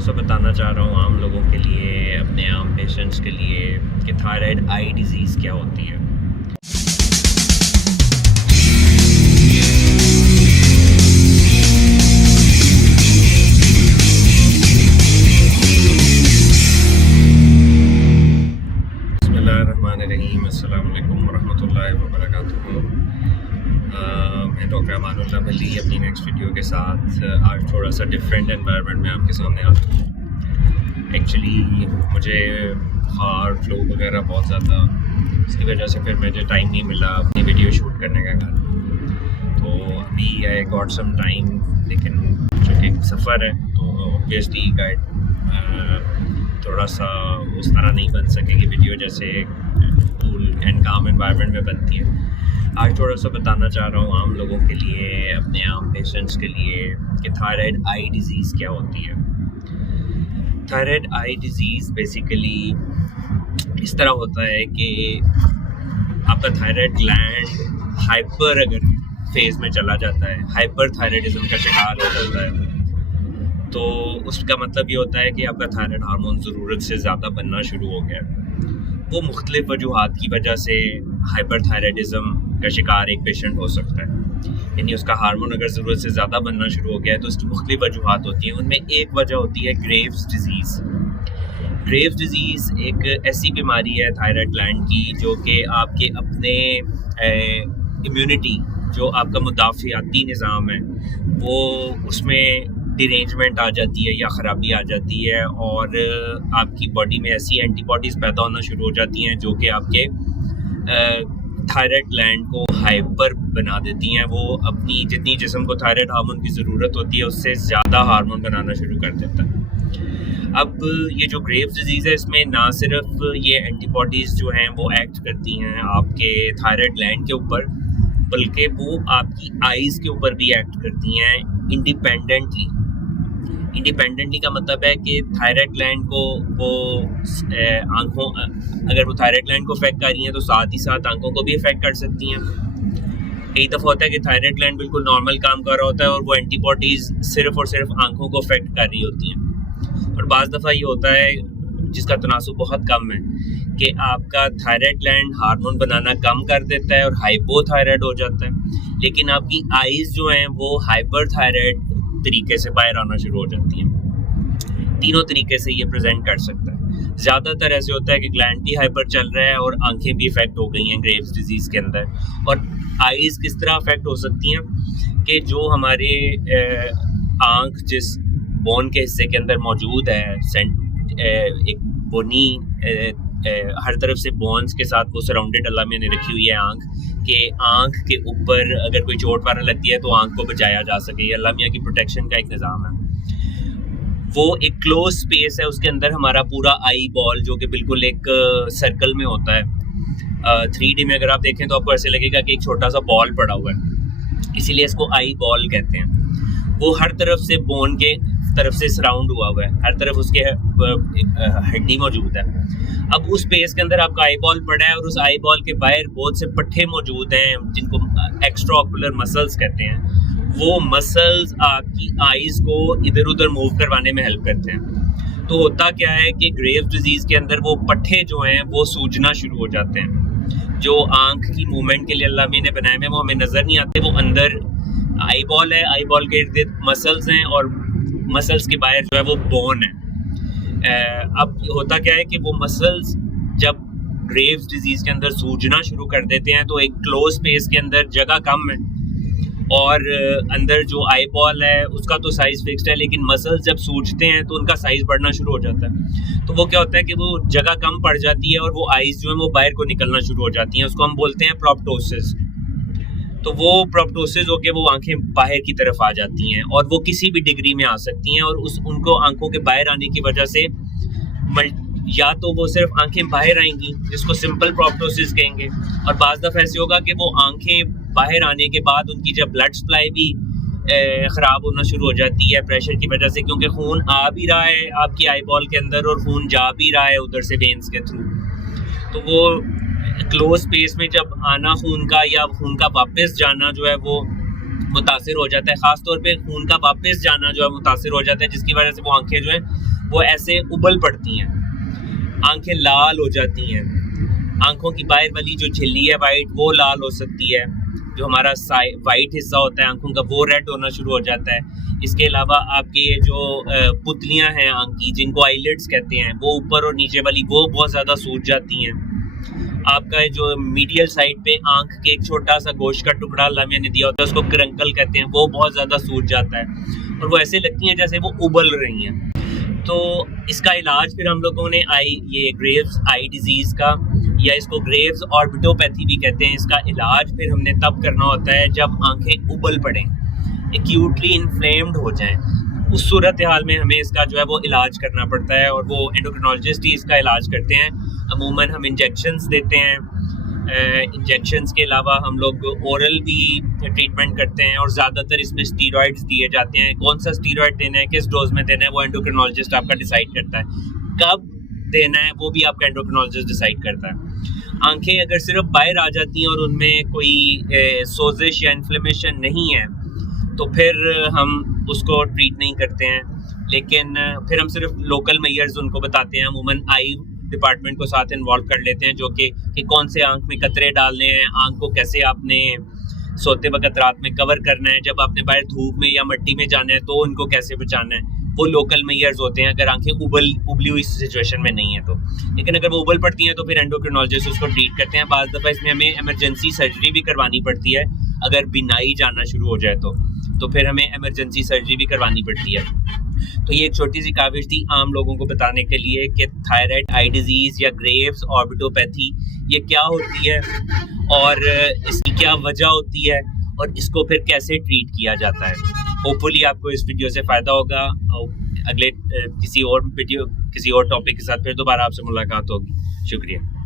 थोड़ा सा बताना चाह रहा हूँ आम लोगों के लिए, अपने आम पेशेंट्स के लिए कि थायराइड आई डिज़ीज़ क्या होती है। बिस्मिल्लाहिर्रहमानिर्रहीम, अस्सलाम वालेकुम वरहमतुल्लाहि वबरकातुहू। मैं डॉक्टर अमानुल्लाह वली अपनी नेक्स्ट वीडियो के साथ आज थोड़ा सा डिफरेंट एनवायरनमेंट में आपके सामने आता हूँ। एक्चुअली मुझे बुखार फ्लू वगैरह बहुत ज़्यादा, इसकी वजह से फिर मुझे टाइम नहीं मिला अपनी वीडियो शूट करने का घर। तो अभी आई गॉट सम टाइम, लेकिन चूँकि सफ़र है तो ऑब्वियसली गाइड थोड़ा सा उस तरह नहीं बन सकेगी वीडियो जैसे कूल एंड काम एनवायरनमेंट में बनती है। आज थोड़ा सा बताना चाह रहा हूँ आम लोगों के लिए, अपने आम पेशेंट्स के लिए कि थायराइड आई डिज़ीज़ क्या होती है। थायराइड आई डिज़ीज़ बेसिकली इस तरह होता है कि आपका थायराइड ग्लैंड हाइपर अगर फेज़ में चला जाता है, हाइपर थायराइडिज्म का शिकार हो जाता है, तो उसका मतलब ये होता है कि आपका थायराइड हार्मोन ज़रूरत से ज़्यादा बनना शुरू हो गया। वो मुख्तलिफ वजूहात की वजह से हाइपर थायराइडिज्म का शिकार एक पेशेंट हो सकता है, यानी उसका हार्मोन अगर ज़रूरत से ज़्यादा बनना शुरू हो गया है तो उसकी मुख्तलिफ वजूहात होती हैं। उनमें एक वजह होती है ग्रेव्स डिज़ीज़। ग्रेव्स डिज़ीज़ एक ऐसी बीमारी है थायराइड ग्लैंड की जो कि आपके अपने इम्यूनिटी, जो आपका मुदाफ़ियाती निज़ाम है, वो उसमें डिरेंजमेंट आ जाती है या ख़राबी आ जाती है और आपकी बॉडी में ऐसी एंटीबॉडीज़ पैदा होना शुरू हो जाती हैं जो कि आपके थायराइड ग्लैंड को हाइपर बना देती हैं। वो अपनी जितनी जिस्म को थायराइड हार्मोन की ज़रूरत होती है उससे ज़्यादा हार्मोन बनाना शुरू कर देता है। अब ये जो ग्रेव्स डिज़ीज़ है, इसमें ना सिर्फ ये एंटीबॉडीज़ जो हैं वो एक्ट करती हैं आपके थायराइड ग्लैंड के ऊपर, बल्कि वो आपकी आइज़ के ऊपर भी एक्ट करती हैं इंडिपेंडेंटली। इंडिपेंडेंटली का मतलब है कि थायराइड ग्लैंड को वो आँखों, अगर वो थायराइड ग्लैंड को अफेक्ट कर रही हैं तो साथ ही साथ आँखों को भी अफेक्ट कर सकती हैं। कई दफ़ा होता है कि थायराइड ग्लैंड बिल्कुल नॉर्मल काम कर रहा होता है और वो एंटीबॉडीज़ सिर्फ और सिर्फ आँखों को अफेक्ट कर रही होती हैं। और बाज़ दफ़ा ये होता है, जिसका तनासुब बहुत कम है, कि आपका थायराइड ग्लैंड हार्मोन बनाना कम कर देता है और हाइपोथायराइड हो जाता है, लेकिन आपकी आइज़ जो हैं वो हाइपर थायराइड तरीके से बाहर आना शुरू हो जाती हैं। तीनों तरीके से ये प्रेजेंट कर सकता है। ज़्यादातर ऐसे होता है कि ग्लैंड भी हाइपर चल रहा है और आंखें भी इफेक्ट हो गई हैं ग्रेव्स डिजीज़ के अंदर। और आइज़ किस तरह अफेक्ट हो सकती हैं कि जो हमारे आँख जिस बोन के हिस्से के अंदर मौजूद है, एक बोनी हर तरफ से बोन्स के साथ वो सराउंडेड अल्लाह मियां ने रखी हुई है आँख, कि आँख के ऊपर अगर कोई चोट वगैरह लगती है तो आँख को बचाया जा सके। ये अल्लाह मियां की प्रोटेक्शन का एक निज़ाम है। वो एक क्लोज स्पेस है, उसके अंदर हमारा पूरा आई बॉल जो कि बिल्कुल एक सर्कल में होता है। 3D में अगर आप देखें तो आपको ऐसे लगेगा कि एक छोटा सा बॉल पड़ा हुआ है, इसीलिए इसको आई बॉल कहते हैं। वो हर तरफ से बोन के तरफ से सराउंड हुआ है, हर तरफ उसके हड्डी मौजूद है। अब उस स्पेस के अंदर आपका आई बॉल पड़ा है और उस आई बॉल के बाहर बहुत से पट्टे मौजूद हैं जिनको एक्स्ट्रा ऑक्यूलर मसल्स कहते हैं। वो मसल्स आपकी आइज़ को इधर उधर मूव करवाने में हेल्प करते हैं। तो होता क्या है कि ग्रेव्स डिजीज़ के अंदर वो पट्टे जो हैं वो सूजना शुरू हो जाते हैं। जो आँख की मूवमेंट के लिए अल्लाह मियां ने बनाए हैं वो हमें नज़र नहीं आते। वो अंदर आई बॉल है, आई बॉल के इर्द गिर्द मसल्स हैं और मसल्स के बाहर जो है वो बोन है। अब होता क्या है कि वो मसल्स जब ग्रेव्स डिजीज़ के अंदर सूजना शुरू कर देते हैं तो एक क्लोज स्पेस के अंदर जगह कम है और अंदर जो आई बॉल है उसका तो साइज़ फिक्स्ड है, लेकिन मसल्स जब सूजते हैं तो उनका साइज़ बढ़ना शुरू हो जाता है। तो वो क्या होता है कि वो जगह कम पड़ जाती है और वो आइज़ जो है वो बाहर को निकलना शुरू हो जाती हैं। उसको हम बोलते हैं प्रोप्टोसिस। तो वो प्रोप्टोसिस होके वो आंखें बाहर की तरफ आ जाती हैं और वो किसी भी डिग्री में आ सकती हैं और उनको आंखों के बाहर आने की वजह से या तो वो सिर्फ आंखें बाहर आएंगी जिसको सिंपल प्रोप्टोसिस कहेंगे, और बाज़ दफ़ा ऐसे होगा कि वो आंखें बाहर आने के बाद उनकी जब ब्लड सप्लाई भी ख़राब होना शुरू हो जाती है प्रेशर की वजह से, क्योंकि खून आ भी रहा है आपकी आई बॉल के अंदर और खून जा भी रहा है उधर से वेन्स के थ्रू। तो वो क्लोज स्पेस में जब आना खून का या खून का वापस जाना जो है वो मुतासिर हो जाता है, ख़ास तौर पे खून का वापस जाना जो है मुतासिर हो जाता है, जिसकी वजह से वो आंखें जो है वो ऐसे उबल पड़ती हैं, आंखें लाल हो जाती हैं, आंखों की बाहर वाली जो झिल्ली है वाइट वो लाल हो सकती है, जो हमारा वाइट हिस्सा होता है आंखों का वो रेड होना शुरू हो जाता है। इसके अलावा आपके ये जो पुतलियां हैं आंख की, जिनको आईलिड्स कहते हैं, वो ऊपर और नीचे वाली वो बहुत ज़्यादा सूज जाती हैं। आपका जो मीडियल साइड पे आंख के एक छोटा सा गोश्त का टुकड़ा अल्लाह मियां ने दिया होता है, उसको करंकल कहते हैं, वो बहुत ज़्यादा सूज जाता है और वो ऐसे लगती हैं जैसे वो उबल रही हैं। तो इसका इलाज फिर हम लोगों ने ये ग्रेव्स आई डिजीज़ का, या इसको ग्रेव्स ऑर्बिटोपैथी भी कहते हैं, इसका इलाज फिर हमने तब करना होता है जब आंखें उबल पड़ें, एक्यूटली इन्फ्लेम्ड हो जाएं। उस सूरत हाल में हमें इसका जो है वो इलाज करना पड़ता है और वो एंडोक्रिनोलॉजिस्ट ही इसका इलाज करते हैं। अमूमन हम इंजेक्शंस देते हैं, इंजेक्शंस के अलावा हम लोग ओरल भी ट्रीटमेंट करते हैं और ज़्यादातर इसमें स्टीरॉइड्स दिए जाते हैं। कौन सा स्टीरॉइड देना है, किस डोज में देना है, वो एंडोक्रिनोलॉजिस्ट आपका डिसाइड करता है। कब देना है वो भी आपका एंडोक्रिनोलॉजिस्ट डिसाइड करता है। आंखें अगर सिर्फ बाहर आ जाती हैं और उनमें कोई सोजिश या इन्फ्लेमेशन नहीं है तो फिर हम उसको ट्रीट नहीं करते हैं, लेकिन फिर हम सिर्फ लोकल मेजर्स उनको बताते हैं। अमूमन आई डिपार्टमेंट को साथ इन्वॉल्व कर लेते हैं, जो कि कौन से आंख में कतरे डालने हैं, आंख को कैसे आपने सोते वक्त रात में कवर करना है, जब आपने बाहर धूप में या मिट्टी में जाना है तो उनको कैसे बचाना है, वो लोकल मेजर्स होते हैं अगर आंखें उबली हुई सिचुएशन में नहीं है तो। लेकिन अगर वो उबल पड़ती हैं तो फिर एंडोक्रिनोलॉजिस्ट उसको ट्रीट करते हैं। बाज़ दफ़ा इसमें हमें इमरजेंसी सर्जरी भी करवानी पड़ती है, अगर बिनाई जाना शुरू हो जाए तो फिर हमें इमरजेंसी सर्जरी भी करवानी पड़ती है। तो ये एक छोटी सी काविश थी आम लोगों को बताने के लिए कि थायराइड आई डिजीज़ या ग्रेव्स ऑर्बिटोपैथी ये क्या होती है और इसकी क्या वजह होती है और इसको फिर कैसे ट्रीट किया जाता है। होपफुली आपको इस वीडियो से फ़ायदा होगा। अगले किसी और टॉपिक के साथ फिर दोबारा आपसे मुलाकात होगी। शुक्रिया।